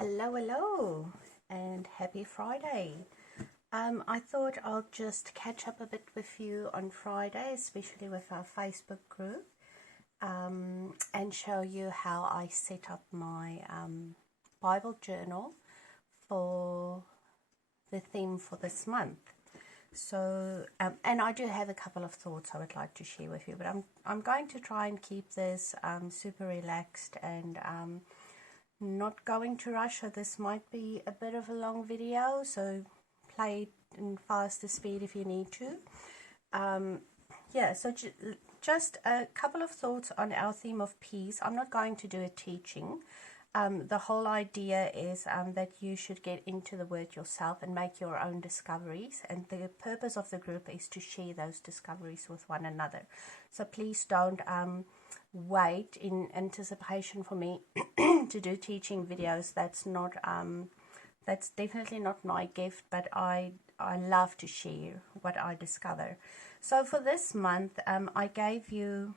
Hello, and happy Friday. I thought I'll just catch up a bit with you on Friday, especially with our Facebook group, and show you how I set up my Bible journal for the theme for this month. So, and I do have a couple of thoughts I would like to share with you, but I'm going to try and keep this super relaxed and not going to rush. So this might be a bit of a long video, so play it in faster speed if you need to. Yeah, so just a couple of thoughts on our theme of peace. I'm not going to do a teaching. The whole idea is that you should get into the Word yourself and make your own discoveries. And the purpose of the group is to share those discoveries with one another. So please don't wait in anticipation for me to do teaching videos. That's definitely not my gift, but I love to share what I discover. So for this month, I gave you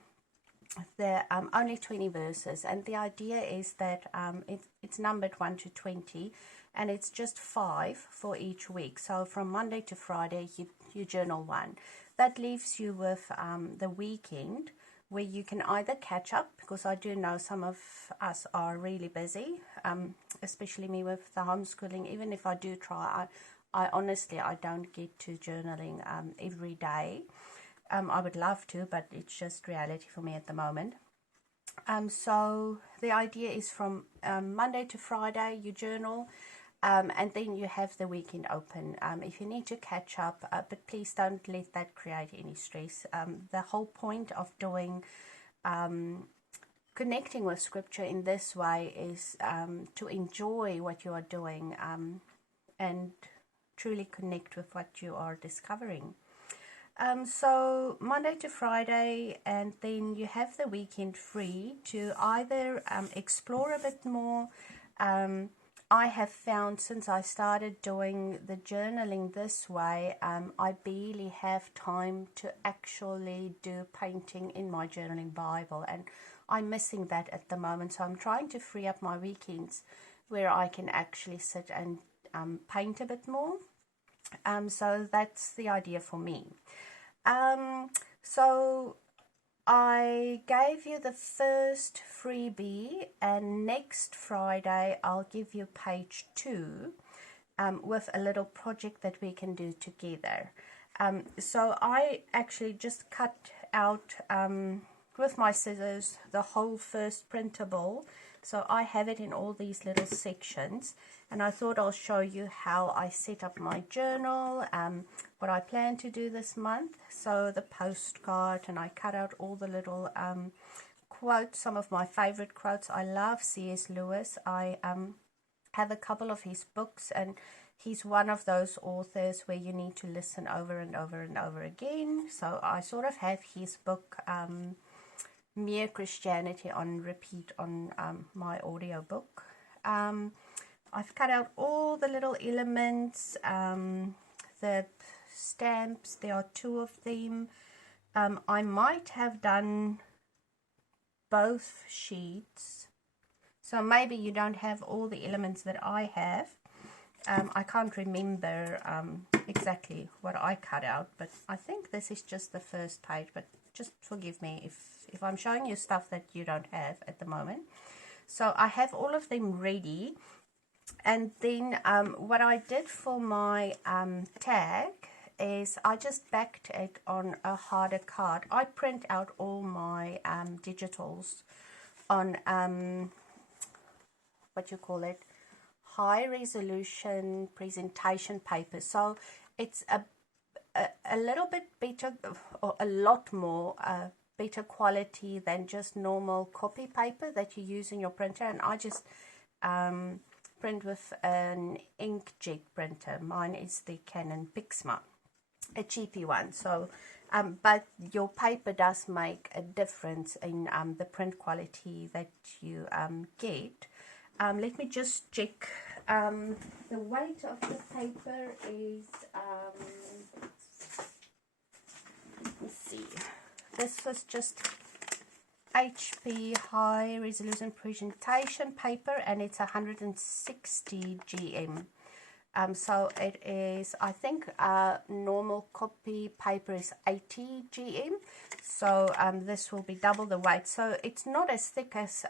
the only 20 verses, and the idea is that it's numbered 1 to 20, and it's just 5 for each week. So from Monday to Friday you journal 1. That leaves you with the weekend, where you can either catch up, because I do know some of us are really busy, especially me with the homeschooling. Even if I do try, I honestly don't get to journaling every day. I would love to, but it's just reality for me at the moment. So the idea is from Monday to Friday you journal, and then you have the weekend open if you need to catch up, but please don't let that create any stress. The whole point of doing connecting with scripture in this way is to enjoy what you are doing and truly connect with what you are discovering. So Monday to Friday, and then you have the weekend free to either explore a bit more. I have found since I started doing the journaling this way, I barely have time to actually do painting in my journaling Bible, and I'm missing that at the moment. So I'm trying to free up my weekends where I can actually sit and paint a bit more. So that's the idea for me. So I gave you the first freebie, and next Friday I'll give you page 2 with a little project that we can do together. So I actually just cut out with my scissors the whole first printable. So I have it in all these little sections, and I thought I'll show you how I set up my journal, what I plan to do this month. So the postcard, and I cut out all the little quotes, some of my favorite quotes. I love C.S. Lewis. I have a couple of his books, and he's one of those authors where you need to listen over and over and over again. So I sort of have his book, Mere Christianity, on repeat on my audio book. I've cut out all the little elements, the stamps. There are 2 of them. I might have done both sheets, so maybe you don't have all the elements that I have. I can't remember exactly what I cut out, but I think this is just the first page, but just forgive me if I'm showing you stuff that you don't have at the moment. So I have all of them ready, and then what I did for my tag is I just backed it on a harder card. I print out all my digitals on high resolution presentation paper. So it's a little bit better, or a lot more better quality than just normal copy paper that you use in your printer. And I just print with an inkjet printer. Mine is the Canon Pixma, a cheapy one. So but your paper does make a difference in the print quality that you get. Let me just check. The weight of the paper is let's see, this was just HP high resolution presentation paper, and it's 160 GM. So it is, I think normal copy paper is 80 GM, so this will be double the weight. So it's not as thick as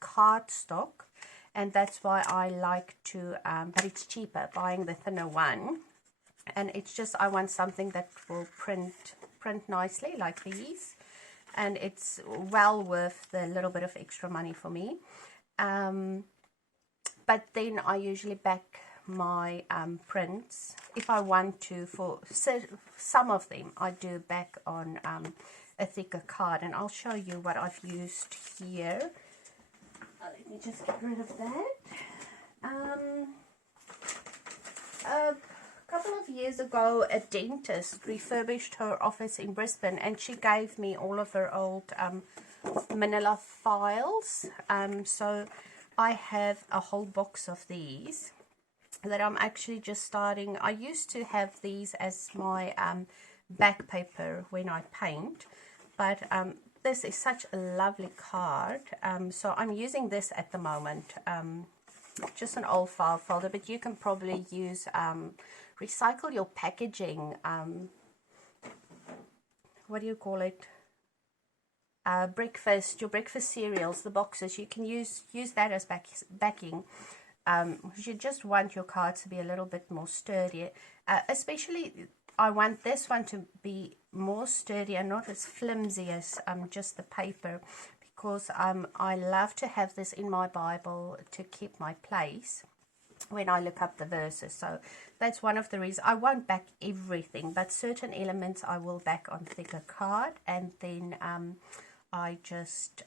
cardstock, and that's why I like to, but it's cheaper buying the thinner one. And it's just, I want something that will print nicely like these, and it's well worth the little bit of extra money for me. But then I usually back my prints, if I want to, for some of them I do back on a thicker card, and I'll show you what I've used here. Let me just get rid of that. A couple of years ago, a dentist refurbished her office in Brisbane, and she gave me all of her old manila files. So I have a whole box of these that I'm actually just starting. I used to have these as my back paper when I paint, but this is such a lovely card, so I'm using this at the moment. Just an old file folder, but you can probably use recycle your packaging, what do you call it, your breakfast cereals, the boxes. You can use that as backing. You just want your cards to be a little bit more sturdy, especially I want this one to be more sturdy and not as flimsy as just the paper, because I love to have this in my Bible to keep my place when I look up the verses. So that's one of the reasons. I won't back everything, but certain elements I will back on thicker card, and then I just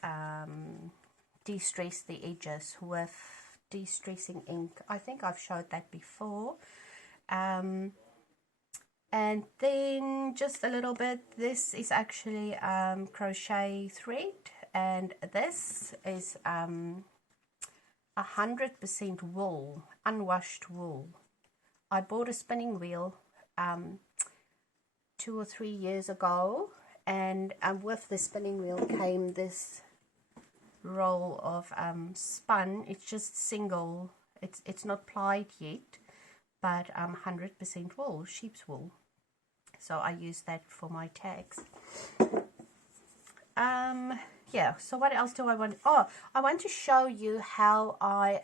de-stress the edges with de-stressing ink. I think I've showed that before. And then just a little bit, this is actually crochet thread, and this is 100% wool, unwashed wool. I bought a spinning wheel 2 or 3 years ago, and with the spinning wheel came this roll of spun. It's just single, it's not plied yet, but 100% wool, sheep's wool. So I use that for my tags. Yeah, so what else do I want? Oh, I want to show you how I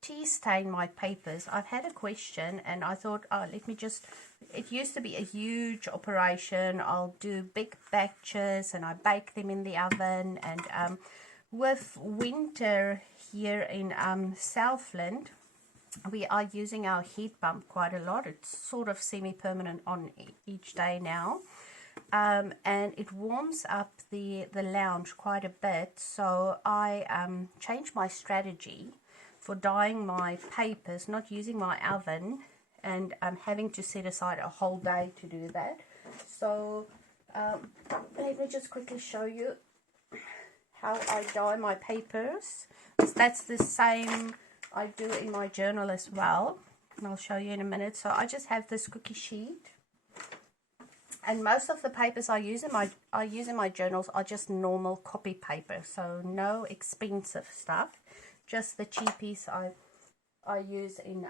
tea stain my papers. I've had a question, and I thought, oh, let me just, it used to be a huge operation. I'll do big batches and I bake them in the oven, and with winter here in Southland, we are using our heat pump quite a lot. It's sort of semi-permanent on each day now, and it warms up the lounge quite a bit. So I changed my strategy for dyeing my papers, not using my oven, and having to set aside a whole day to do that. So let me just quickly show you how I dye my papers. That's the same I do in my journal as well, and I'll show you in a minute. So I just have this cookie sheet, and most of the papers I use in my journals are just normal copy paper, so no expensive stuff, just the cheapies I use in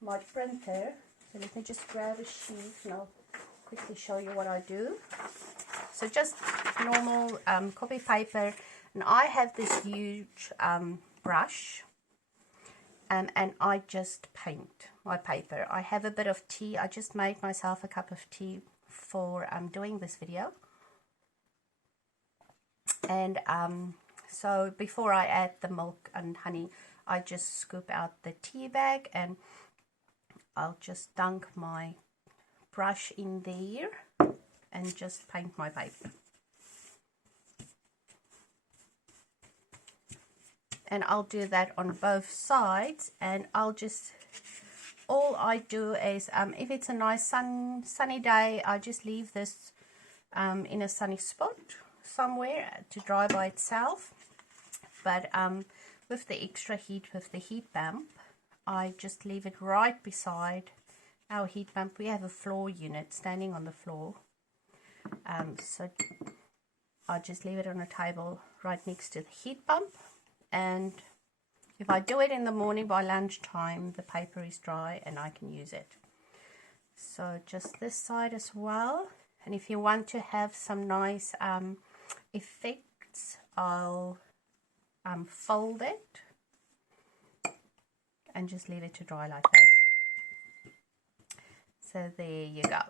my printer. So let me just grab a sheet and I'll quickly show you what I do. So just normal copy paper, and I have this huge brush, and I just paint my paper. I have a bit of tea. I just made myself a cup of tea for doing this video, and so before I add the milk and honey, I just scoop out the tea bag, and I'll just dunk my brush in there and just paint my paper. And I'll do that on both sides, and all I do is, if it's a nice sunny day, I just leave this in a sunny spot somewhere to dry by itself. But with the extra heat, with the heat pump, I just leave it right beside our heat pump. We have a floor unit standing on the floor, so I just leave it on a table right next to the heat pump, and if I do it in the morning by lunchtime, the paper is dry and I can use it. So just this side as well. And if you want to have some nice effects, I'll fold it and just leave it to dry like that. So there you go.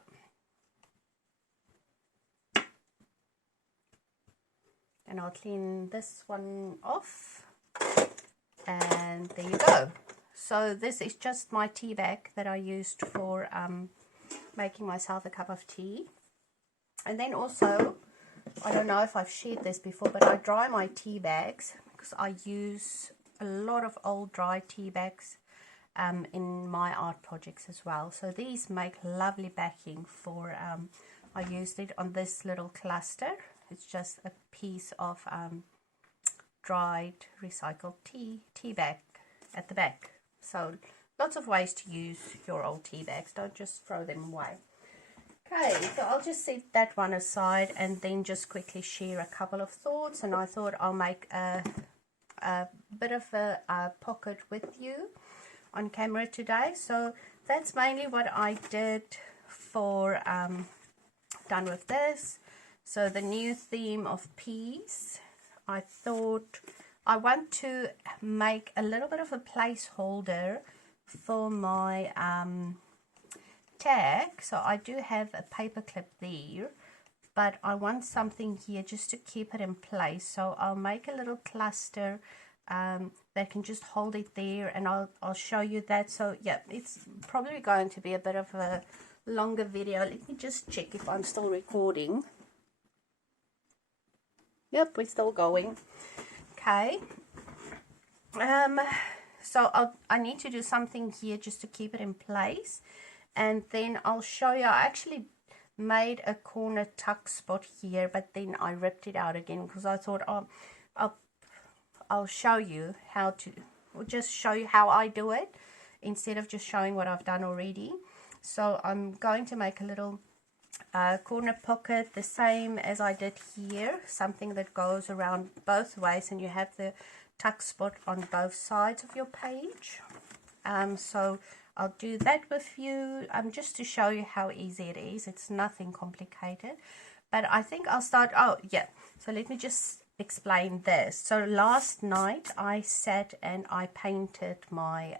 And I'll clean this one off, and there you go. So this is just my tea bag that I used for making myself a cup of tea. And then also, I don't know if I've shared this before, but I dry my tea bags because I use a lot of old dry tea bags in my art projects as well. So these make lovely backing for, I used it on this little cluster. It's just a piece of dried recycled tea bag at the back. So lots of ways to use your old tea bags. Don't just throw them away. Okay, so I'll just set that one aside and then just quickly share a couple of thoughts. And I thought I'll make a bit of a pocket with you on camera today. So that's mainly what I did for done with this. So the new theme of peace, I thought I want to make a little bit of a placeholder for my tag. So I do have a paper clip there, but I want something here just to keep it in place. So I'll make a little cluster that can just hold it there, and I'll show you that. So yeah, it's probably going to be a bit of a longer video. Let me just check if I'm still recording. Yep, we're still going. Okay. So I need to do something here just to keep it in place, and then I'll show you. I actually made a corner tuck spot here, but then I ripped it out again because I thought, oh, I'll show you how to, or just show you how I do it instead of just showing what I've done already. So I'm going to make a little corner pocket, the same as I did here, something that goes around both ways, and you have the tuck spot on both sides of your page. So I'll do that with you just to show you how easy it is. It's nothing complicated, but I think I'll start. Oh yeah, so let me just explain this. So last night I sat and I painted my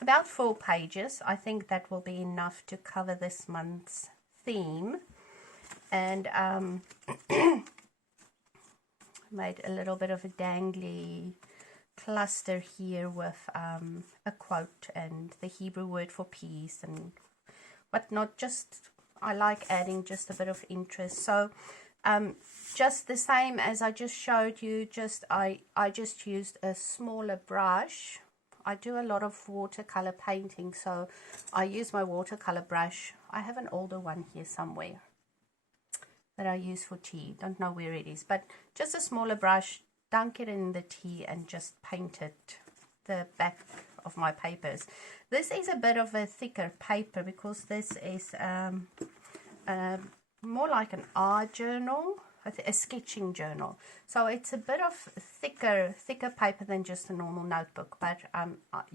about 4 pages. I think that will be enough to cover this month's theme, and made a little bit of a dangly cluster here with a quote and the Hebrew word for peace and whatnot. Just I like adding just a bit of interest. So just the same as I just showed you, just I just used a smaller brush. I do a lot of watercolor painting, so I use my watercolor brush. I have an older one here somewhere that I use for tea. Don't know where it is, but just a smaller brush, dunk it in the tea and just paint it, the back of my papers. This is a bit of a thicker paper because this is more like an art journal, a sketching journal. So it's a bit of thicker paper than just a normal notebook, but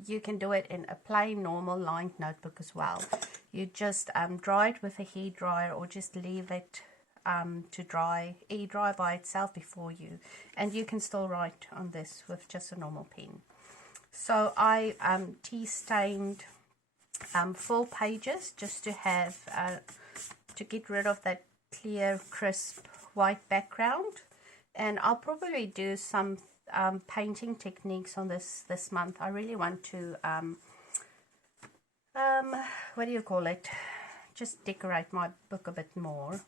you can do it in a plain normal lined notebook as well. You just dry it with a hair dryer, or just leave it to dry by itself before you, and you can still write on this with just a normal pen. So I tea stained 4 pages just to have to get rid of that clear crisp white background, and I'll probably do some painting techniques on this month. I really want to what do you call it, just decorate my book a bit more.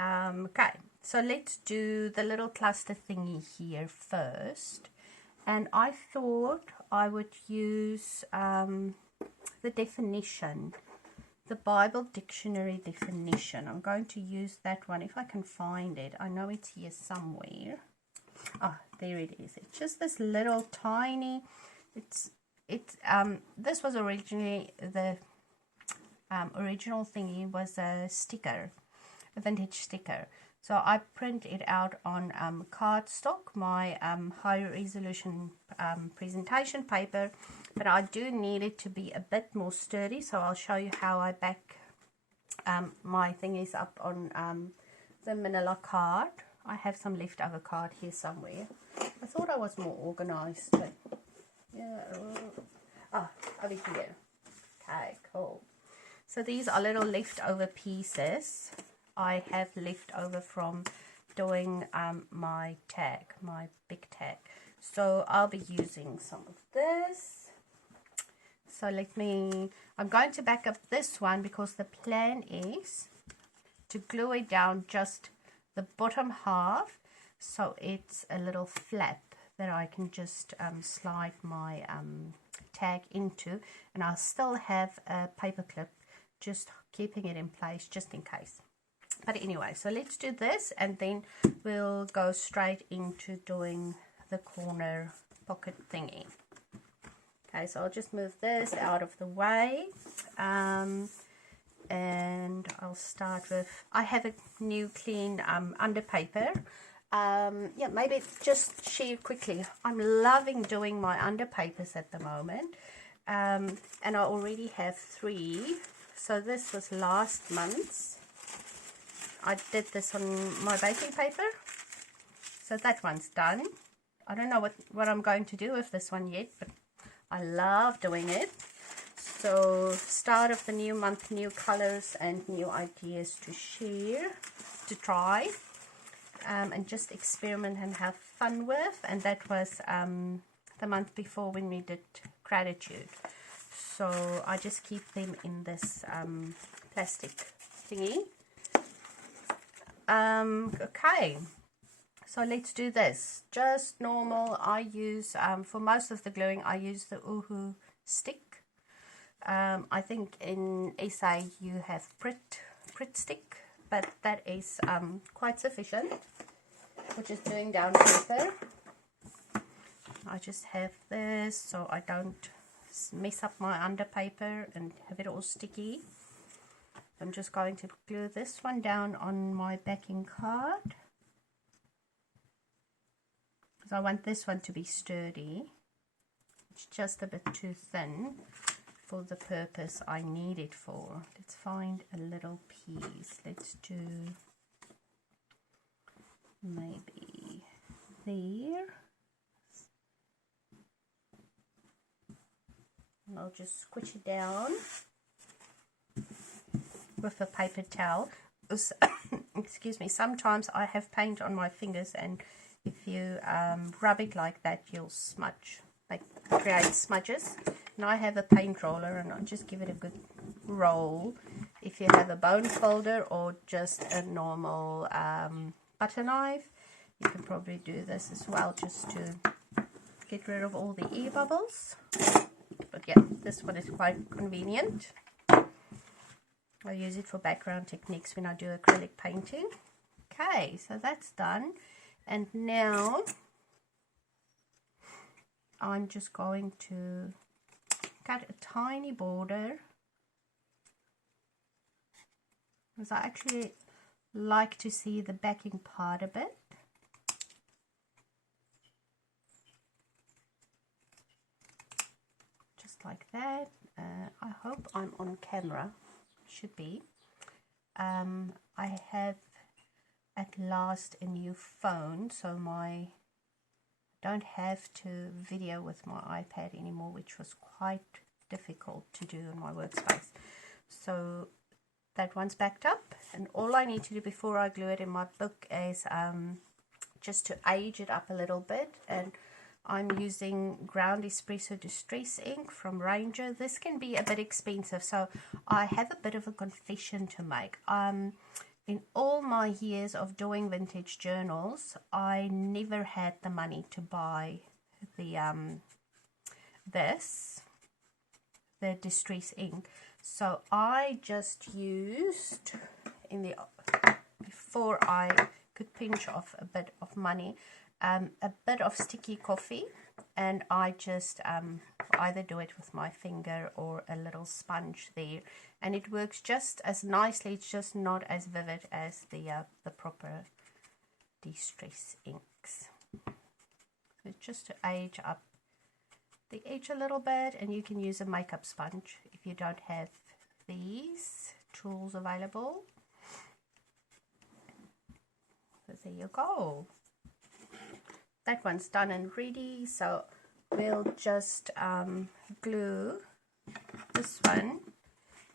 Okay, so let's do the little cluster thingy here first, and I thought I would use the definition, the Bible dictionary definition. I'm going to use that one if I can find it. I know it's here somewhere. Oh, there it is. It's just this little tiny, this was originally the original thingy was a sticker, a vintage sticker. So I print it out on cardstock, my high resolution presentation paper, but I do need it to be a bit more sturdy, so I'll show you how I back my thingies up on the manila card. I have some leftover card here somewhere. I thought I was more organized, but yeah. Over here. Okay, cool. So these are little leftover pieces I have left over from doing my tag, my big tag. So I'll be using some of this. So I'm going to back up this one because the plan is to glue it down just the bottom half, so it's a little flap that I can just slide my tag into, and I'll still have a paper clip just keeping it in place just in case. But anyway, so let's do this and then we'll go straight into doing the corner pocket thingy. Okay, so I'll just move this out of the way, and I'll start with, I have a new clean under paper. Yeah, maybe just share quickly. I'm loving doing my under papers at the moment, and I already have 3. So this was last month's. I did this on my baking paper, so that one's done. I don't know what I'm going to do with this one yet, but I love doing it. So start of the new month, new colors and new ideas to share, to try, and just experiment and have fun with. And that was the month before when we did gratitude. So I just keep them in this plastic thingy. Okay, so let's do this. Just normal. I use, for most of the gluing, I use the Uhu stick. I think in SA you have Pritt stick, but that is quite sufficient for just doing down paper. I just have this so I don't mess up my under paper and have it all sticky. I'm just going to glue this one down on my backing card because I want this one to be sturdy. It's just a bit too thin for the purpose I need it for. Let's find a little piece. Let's do maybe there. And I'll just squish it down with a paper towel. Excuse me, sometimes I have paint on my fingers, and if you rub it like that, you'll smudge, like create smudges. And I have a paint roller, and I'll just give it a good roll. If you have a bone folder or just a normal butter knife, you can probably do this as well, just to get rid of all the air bubbles. But yeah, this one is quite convenient. I use it for background techniques when I do acrylic painting. Okay, so that's done. And now I'm just going to cut a tiny border, because I actually like to see the backing part a bit. Just like that. I hope I'm on camera. Should be. I have at last a new phone, so I don't have to video with my iPad anymore, which was quite difficult to do in my workspace. So that one's backed up, and all I need to do before I glue it in my book is just to age it up a little bit. And I'm using Ground Espresso Distress ink from Ranger. This can be a bit expensive, so I have a bit of a confession to make. In all my years of doing vintage journals, I never had the money to buy the the Distress ink. So I just used, before I good pinch of a bit of money, a bit of sticky coffee, and I just either do it with my finger or a little sponge there, and it works just as nicely. It's just not as vivid as the proper de-stress inks. So just to age up the edge a little bit, and you can use a makeup sponge if you don't have these tools available. So there you go. That one's done and ready, so we'll just glue this one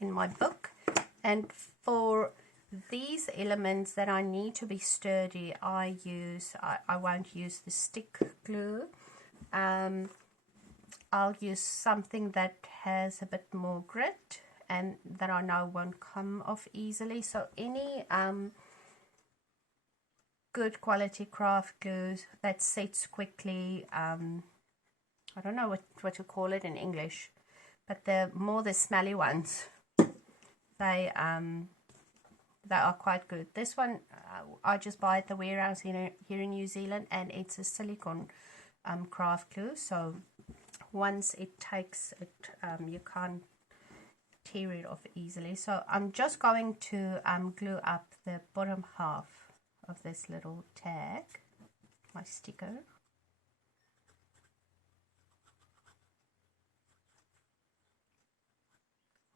in my book. And for these elements that I need to be sturdy, I won't use the stick glue. I'll use something that has a bit more grit and that I know won't come off easily. So any good quality craft glues that sets quickly, I don't know what to call it in English, but the smelly ones, they are quite good. This one I just buy at the warehouse here in New Zealand, and it's a silicone craft glue, so once it takes it, you can't tear it off easily. So I'm just going to glue up the bottom half of this little tag, my sticker.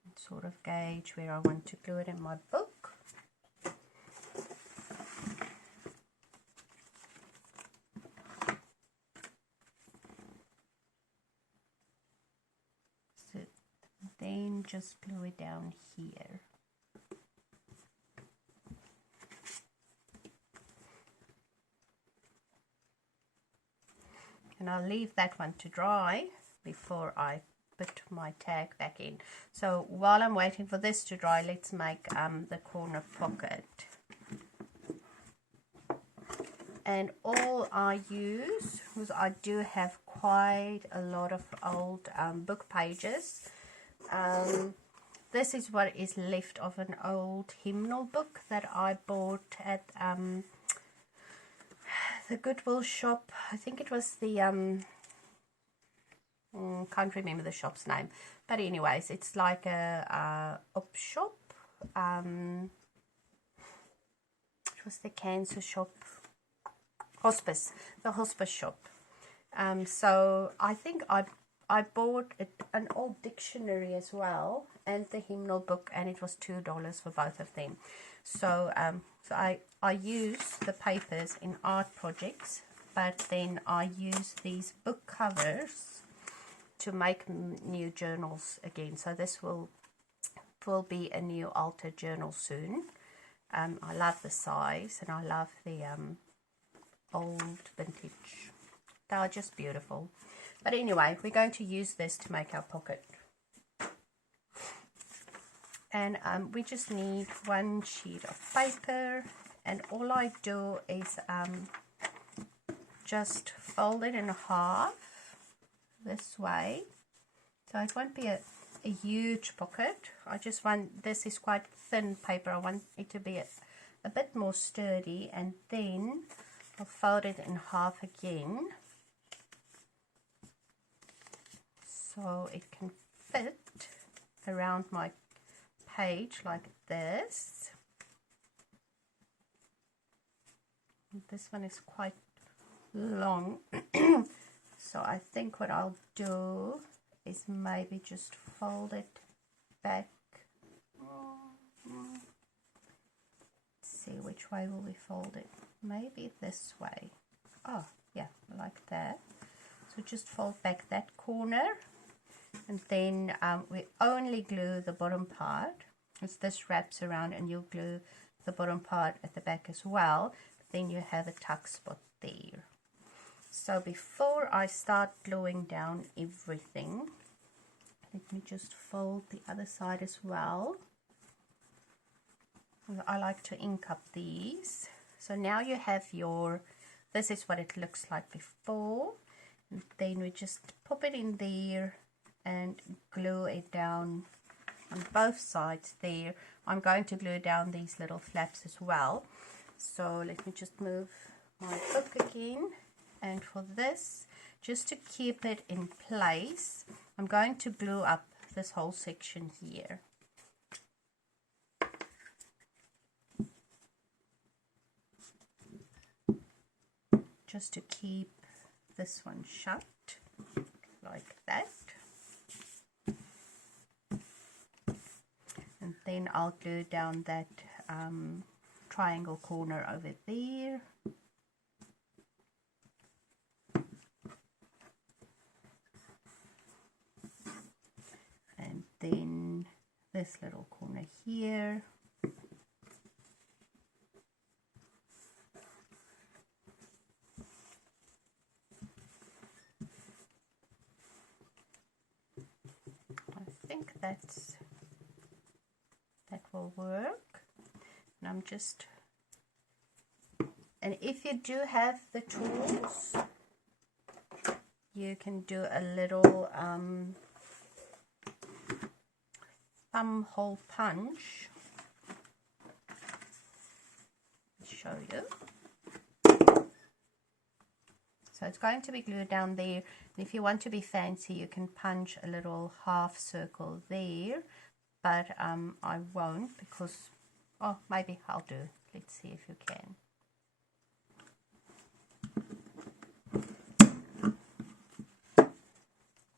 And sort of gauge where I want to glue it in my book. So then just glue it down here. And I'll leave that one to dry before I put my tag back in. So while I'm waiting for this to dry, let's make the corner pocket. And all I use, because I do have quite a lot of old book pages. This is what is left of an old hymnal book that I bought at the Goodwill shop. I think it was the can't remember the shop's name, but anyways, it's like a op shop. It was the cancer shop, the hospice shop. So I think I bought an old dictionary as well, and the hymnal book, and it was $2 for both of them. So so I use the papers in art projects, but then I use these book covers to make new journals again. So this will be a new altar journal soon. I love the size, and I love the old vintage. They are just beautiful. But anyway, we're going to use this to make our pocket. And we just need one sheet of paper, and all I do is just fold it in half this way. So it won't be a huge pocket. I just want, this is quite thin paper, I want it to be a bit more sturdy, and then I'll fold it in half again so it can fit around my page like this. This one is quite long, so I think what I'll do is maybe just fold it back. Let's see, which way will we fold it? Maybe this way. Oh yeah, like that. So just fold back that corner, and then we only glue the bottom part, as this wraps around, and you'll glue the bottom part at the back as well. Then you have a tuck spot there. So before I start gluing down everything, let me just fold the other side as well. I like to ink up these. So now you have your, this is what it looks like before. And then we just pop it in there and glue it down on both sides there. I'm going to glue down these little flaps as well. So let me just move my book again, and for this, just to keep it in place, I'm going to glue up this whole section here. Just to keep this one shut like that. And then I'll glue down that triangle corner over there. And then this little corner here. I think that will work. And I'm just, and if you do have the tools, you can do a little thumb hole punch. I'll show you. So it's going to be glued down there. And if you want to be fancy, you can punch a little half circle there. But I won't, because, oh, maybe I'll do. Let's see if you can.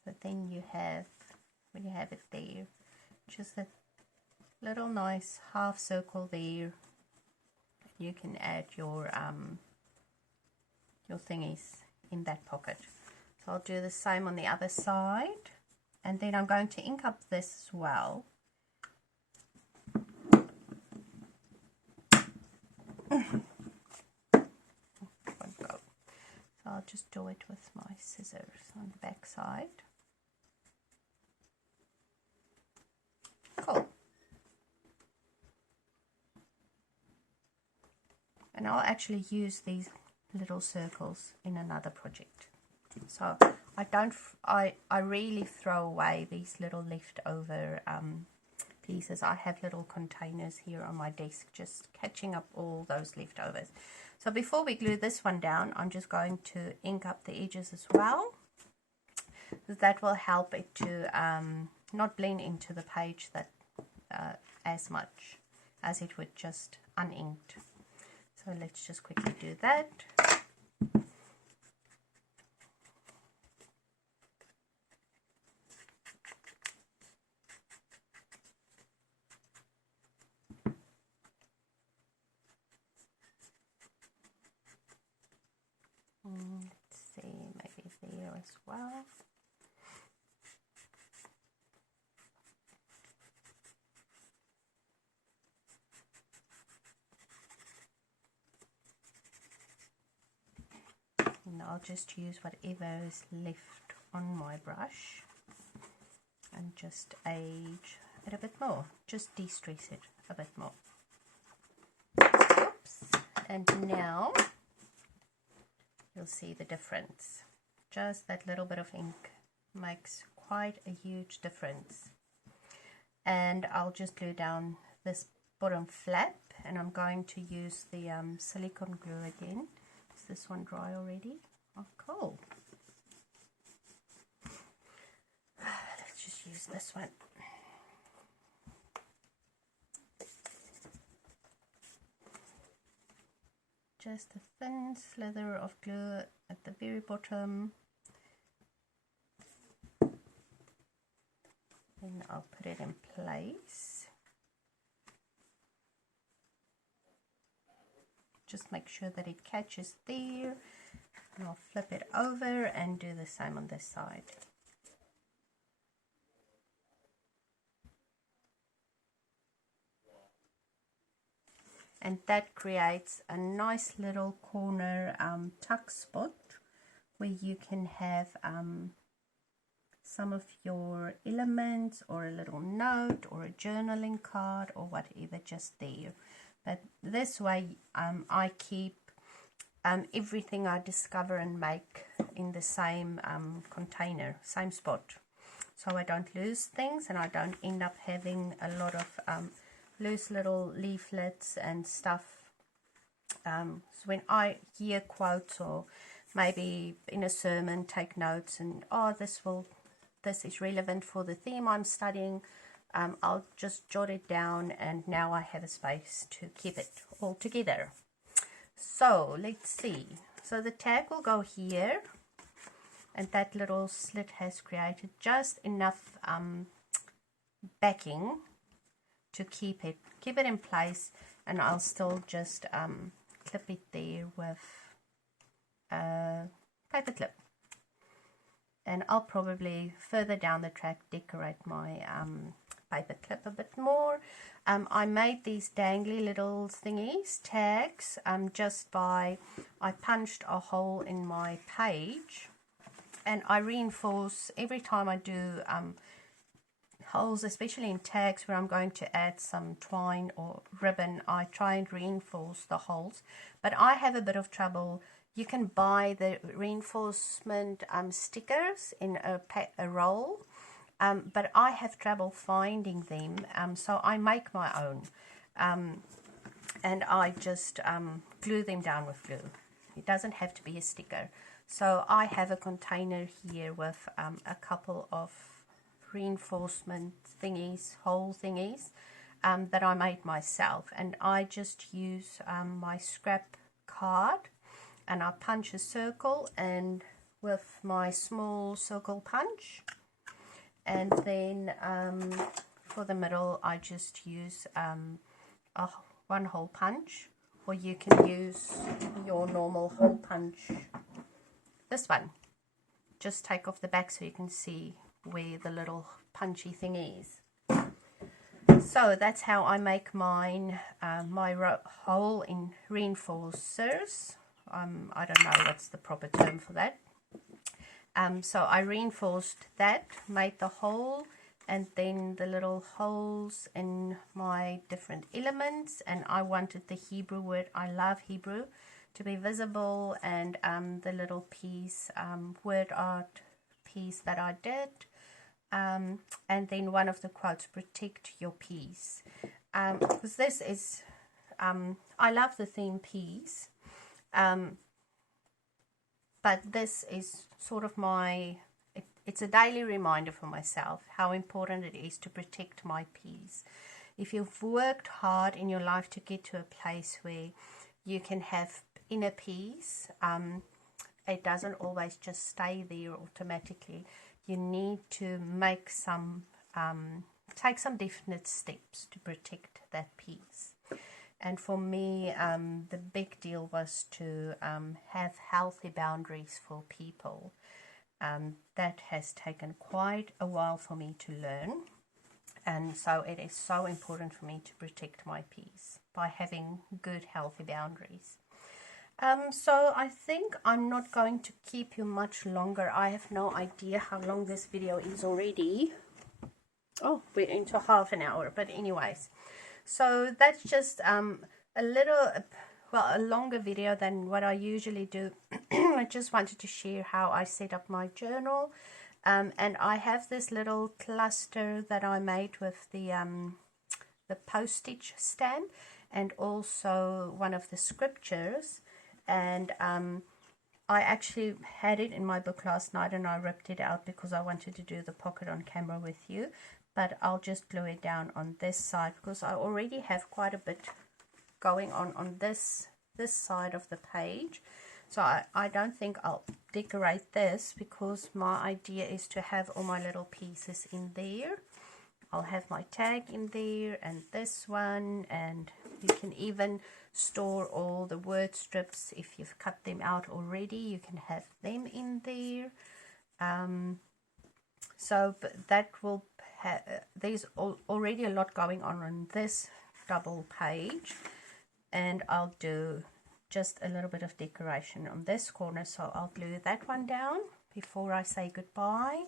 But then you have, when you have it there, just a little nice half circle there. You can add your thingies in that pocket. So I'll do the same on the other side, and then I'm going to ink up this as well. Won't go. So I'll just do it with my scissors on the back side. Cool. And I'll actually use these little circles in another project. So I really throw away these little leftover pieces. I have little containers here on my desk just catching up all those leftovers. So before we glue this one down, I'm just going to ink up the edges as well. That will help it to not blend into the page that as much as it would just uninked. So let's just quickly do that. Let's see, maybe there as well. And I'll just use whatever is left on my brush and just age it a bit more, just de-stress it a bit more. Oops. And now you'll see the difference. Just that little bit of ink makes quite a huge difference. And I'll just glue down this bottom flap, and I'm going to use the silicone glue again. Is this one dry already? Oh, cool. Let's just use this one. Just a thin slither of glue at the very bottom. Then I'll put it in place. Just make sure that it catches there. And I'll flip it over and do the same on this side. And that creates a nice little corner tuck spot where you can have some of your elements or a little note or a journaling card or whatever just there. But this way I keep everything I discover and make in the same container, same spot. So I don't lose things and I don't end up having a lot of loose little leaflets and stuff So when I hear quotes or maybe in a sermon take notes and this is relevant for the theme I'm studying, I'll just jot it down, and now I have a space to keep it all together. So let's see. So the tag will go here, and that little slit has created just enough backing to keep it in place, and I'll still just clip it there with a paper clip. And I'll probably further down the track decorate my paper clip a bit more. I made these dangly little thingies, tags, I punched a hole in my page, and I reinforce every time I do holes, especially in tags where I'm going to add some twine or ribbon. I try and reinforce the holes, but I have a bit of trouble. You can buy the reinforcement stickers in a roll, but I have trouble finding them, so I make my own, and I just glue them down with glue. It doesn't have to be a sticker. So I have a container here with a couple of reinforcement thingies, hole thingies, that I made myself, and I just use my scrap card, and I punch a circle and with my small circle punch, and then for the middle I just use a one hole punch, or you can use your normal hole punch, this one. Just take off the back so you can see where the little punchy thing is. So that's how I make mine, my hole in reinforcers. I don't know what's the proper term for that. So I reinforced that, made the hole, and then the little holes in my different elements, and I wanted the Hebrew word, I love Hebrew, to be visible, and the little piece, word art piece that I did, and then one of the quotes, protect your peace, because this is, I love the theme peace, but this is sort of it's a daily reminder for myself how important it is to protect my peace. If you've worked hard in your life to get to a place where you can have inner peace, it doesn't always just stay there automatically. You need to make take some definite steps to protect that peace. And for me, the big deal was to have healthy boundaries for people. That has taken quite a while for me to learn. And so it is so important for me to protect my peace by having good, healthy boundaries. So I think I'm not going to keep you much longer. I have no idea how long this video is already. Oh, we're into half an hour, but anyways. So that's just a longer video than what I usually do. I just wanted to share how I set up my journal. And I have this little cluster that I made with the postage stamp, and also one of the scriptures. And I actually had it in my book last night, and I ripped it out because I wanted to do the pocket on camera with you. But I'll just glue it down on this side because I already have quite a bit going on this side of the page. So I don't think I'll decorate this, because my idea is to have all my little pieces in there. I'll have my tag in there, and this one, and you can even store all the word strips. If you've cut them out already, you can have them in there. So but that will there's already a lot going on this double page, and I'll do just a little bit of decoration on this corner, so I'll glue that one down before I say goodbye.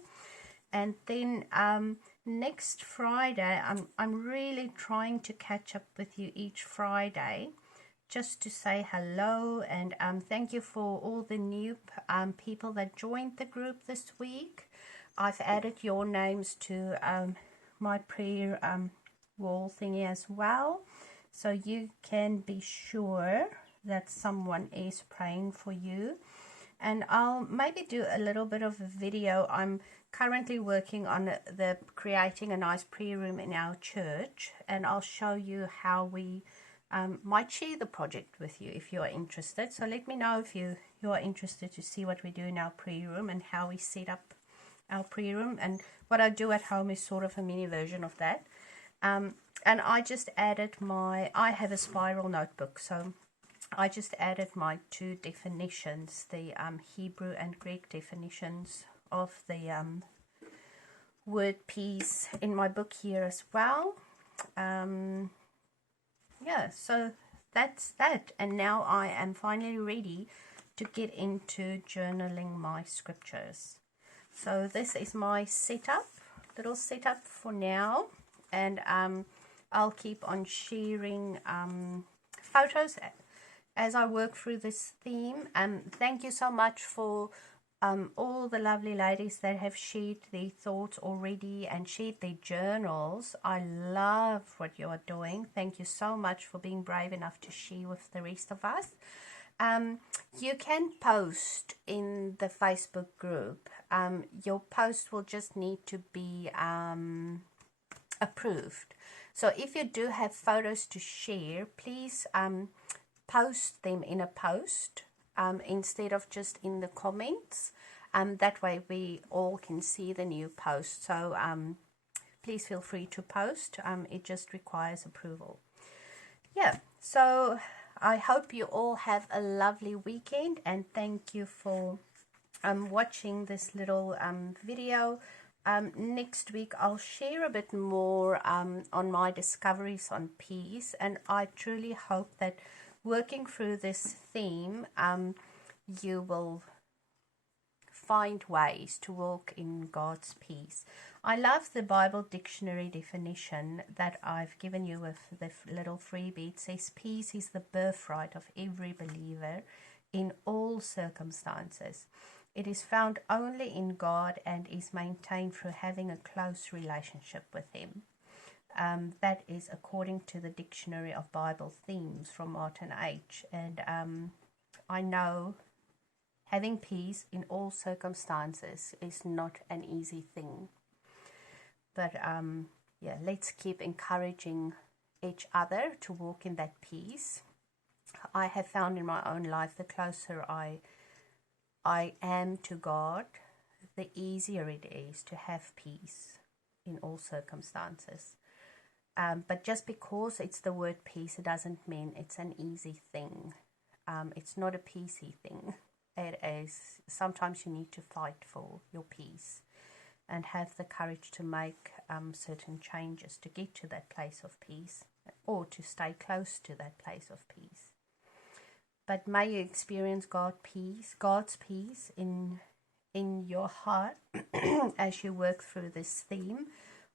And then next Friday, I'm really trying to catch up with you each Friday, just to say hello, and thank you for all the new people that joined the group this week. I've added your names to my prayer wall thingy as well, so you can be sure that someone is praying for you. And I'll maybe do a little bit of a video. I'm currently working on the creating a nice prayer room in our church, and I'll show you how we might share the project with you if you are interested. So let me know if you are interested to see what we do in our prayer room and how we set up our prayer room. And what I do at home is sort of a mini version of that. And I just added I have a spiral notebook, so I just added my 2 definitions, the Hebrew and Greek definitions of the word peace in my book here as well. Yeah, so that's that. And now I am finally ready to get into journaling my scriptures. So this is my little setup for now. And I'll keep on sharing photos as I work through this theme. Thank you so much for all the lovely ladies that have shared their thoughts already and shared their journals. I love what you are doing. Thank you so much for being brave enough to share with the rest of us. You can post in the Facebook group. Your post will just need to be approved. So if you do have photos to share, please post them in a post instead of just in the comments. That way we all can see the new post. So please feel free to post. It just requires approval. Yeah, so I hope you all have a lovely weekend, and thank you for watching this little video. Next week I'll share a bit more on my discoveries on peace, and I truly hope that working through this theme you will find ways to walk in God's peace. I love the Bible dictionary definition that I've given you with the little freebie. It says peace is the birthright of every believer in all circumstances. It is found only in God and is maintained through having a close relationship with Him. That is according to the Dictionary of Bible Themes from Martin H. And I know having peace in all circumstances is not an easy thing. But yeah, let's keep encouraging each other to walk in that peace. I have found in my own life, the closer I am to God, the easier it is to have peace in all circumstances. But just because it's the word peace, it doesn't mean it's an easy thing. It's not a peacey thing. It is, sometimes you need to fight for your peace and have the courage to make certain changes to get to that place of peace, or to stay close to that place of peace. But may you experience God's peace in your heart as you work through this theme.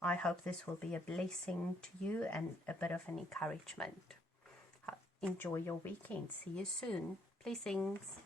I hope this will be a blessing to you and a bit of an encouragement. Enjoy your weekend. See you soon. Blessings.